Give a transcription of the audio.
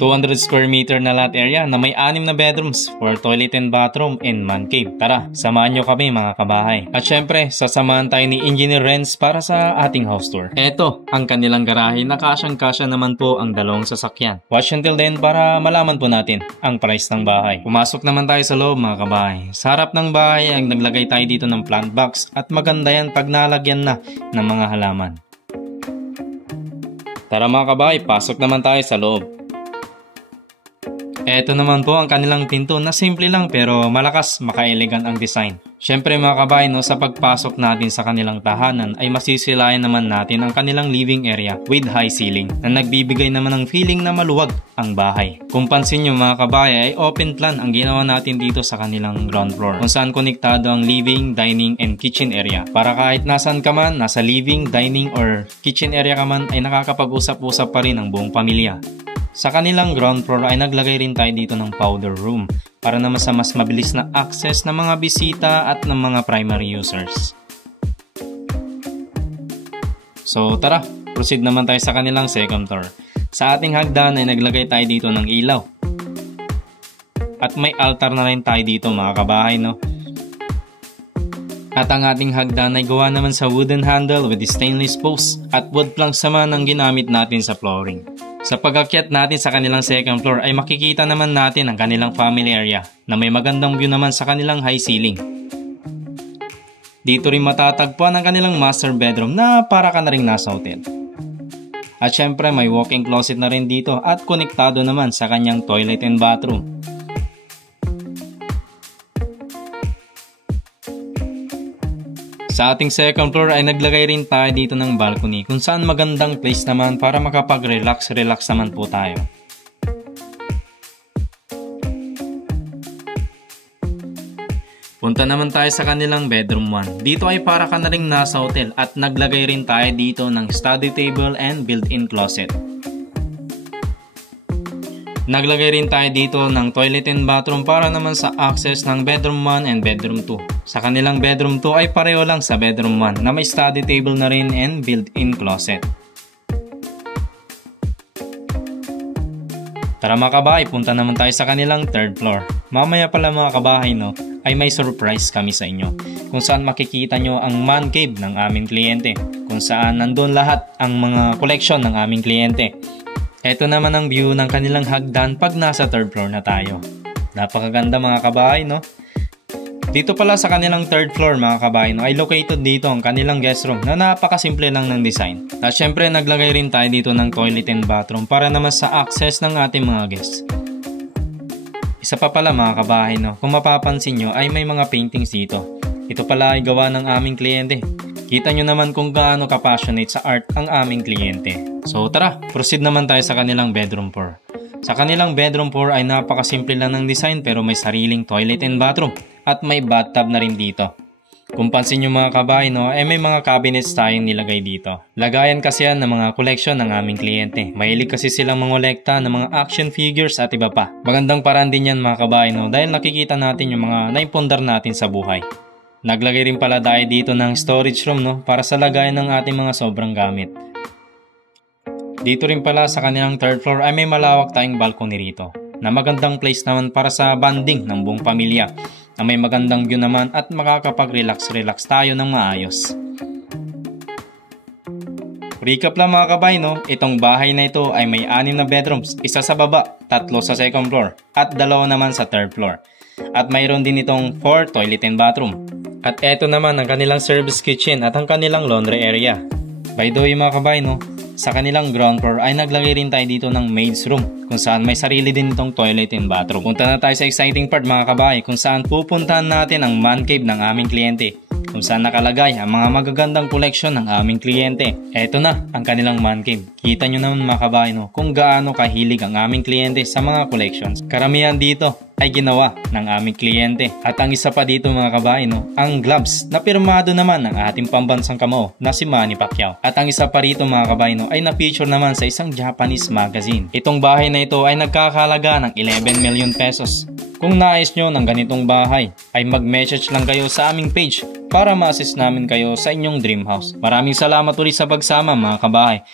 200 square meter na lot area na may 6 na bedrooms, 4 toilet and bathroom, and man cave. Tara, samahan nyo kami mga kabahay. At syempre, sasamahan tayo ni Engineer Renz para sa ating house tour. Eto, ang kanilang garahe na kasyang-kasya naman po ang dalawang sasakyan. Watch until then para malaman po natin ang price ng bahay. Pumasok naman tayo sa loob mga kabahay. Sa harap ng bahay ay naglagay tayo dito ng plant box at maganda yan pag nalagyan na ng mga halaman. Tara mga kabahay, pasok naman tayo sa loob. Ito naman po ang kanilang pinto na simple lang pero malakas, maka-elegant ang design. Syempre mga kabahay, sa pagpasok natin sa kanilang tahanan ay masisilayan naman natin ang kanilang living area with high ceiling na nagbibigay naman ng feeling na maluwag ang bahay. Kung pansin nyo mga kabahay ay open plan ang ginawa natin dito sa kanilang ground floor kung saan konektado ang living, dining, and kitchen area para kahit nasan ka man, nasa living, dining, or kitchen area ka man ay nakakapag-usap-usap pa rin ang buong pamilya. Sa kanilang ground floor ay naglagay rin tayo dito ng powder room para naman sa mas mabilis na access ng mga bisita at ng mga primary users. So tara, proceed naman tayo sa kanilang second floor. Sa ating hagdan ay naglagay tayo dito ng ilaw. At may altar na rin tayo dito mga kabahay, At ang ating hagdan ay gawa naman sa wooden handle with stainless post at wood planks naman ang ginamit natin sa flooring. Sa pag-akyat natin sa kanilang second floor ay makikita naman natin ang kanilang family area na may magandang view naman sa kanilang high ceiling. Dito rin matatagpuan ang kanilang master bedroom na para ka na rin nasa hotel. At syempre may walk-in closet na rin dito at konektado naman sa kanyang toilet and bathroom. Sa ating second floor ay naglagay rin tayo dito ng balcony kung saan magandang place naman para makapag-relax naman po tayo. Punta naman tayo sa kanilang bedroom 1. Dito ay para ka na rin nasa hotel at naglagay rin tayo dito ng study table and built-in closet. Naglagay rin tayo dito ng toilet and bathroom para naman sa access ng bedroom 1 and bedroom 2. Sa kanilang bedroom 2 ay pareho lang sa bedroom 1 na may study table na rin and built-in closet. Tara mga kabahay, punta naman tayo sa kanilang third floor. Mamaya pala mga kabahay ay may surprise kami sa inyo kung saan makikita nyo ang man cave ng aming kliyente kung saan nandun lahat ang mga collection ng aming kliyente. Ito naman ang view ng kanilang hagdan pag nasa third floor na tayo. Napakaganda mga kabahay, Dito pala sa kanilang third floor mga kabahay, ay located dito ang kanilang guest room na napakasimple lang ng design. At syempre naglagay rin tayo dito ng toilet and bathroom para naman sa access ng ating mga guests. Isa pa pala mga kabahay, kung mapapansin nyo ay may mga paintings dito. Ito pala ay gawa ng aming kliyente. Kita nyo naman kung gaano ka-passionate sa art ang aming kliyente. So tara, proceed naman tayo sa kanilang bedroom 4. Sa kanilang bedroom 4 ay napakasimple lang ng design pero may sariling toilet and bathroom at may bathtub na rin dito. Kung pansin nyo mga kabahay, may mga cabinets tayong nilagay dito. Lagayan kasi yan ng mga collection ng aming kliyente. Mahilig kasi silang mangolekta ng mga action figures at iba pa. Magandang paraan din yan mga kabahay, dahil nakikita natin yung mga naipundar natin sa buhay. Naglagay rin pala tayo dito ng storage room para sa lagayan ng ating mga sobrang gamit. Dito rin pala sa kanilang third floor ay may malawak tayong balcony rito na magandang place naman para sa bonding ng buong pamilya na may magandang view naman at makakapag-relax tayo ng maayos. Recap lang mga kabay, itong bahay na ito ay may 6 na bedrooms, isa sa baba, 3 sa second floor at 2 naman sa third floor. At mayroon din itong 4 toilet and bathroom. At eto naman ang kanilang service kitchen at ang kanilang laundry area. By the way mga kabay, sa kanilang ground floor ay naglagay rin tayo dito ng maid's room kung saan may sarili din itong toilet and bathroom. Punta na tayo sa exciting part mga kabay kung saan pupuntahan natin ang man cave ng aming kliyente kung saan nakalagay ang mga magagandang collection ng aming kliyente. Eto na ang kanilang man cave. Kita nyo naman mga kabay kung gaano kahilig ang aming kliyente sa mga collections. Karamihan dito ay ginawa ng aming kliyente. At ang isa pa dito mga kabay, ang gloves na pirmado naman ng ating pambansang kamao na si Manny Pacquiao. At ang isa pa rito mga kabay, ay na-feature naman sa isang Japanese magazine. Itong bahay na ito ay nagkakahalaga ng 11 million pesos. Kung nais nyo ng ganitong bahay, ay mag-message lang kayo sa aming page para ma-assist namin kayo sa inyong dream house. Maraming salamat ulit sa pagsama mga kabahay.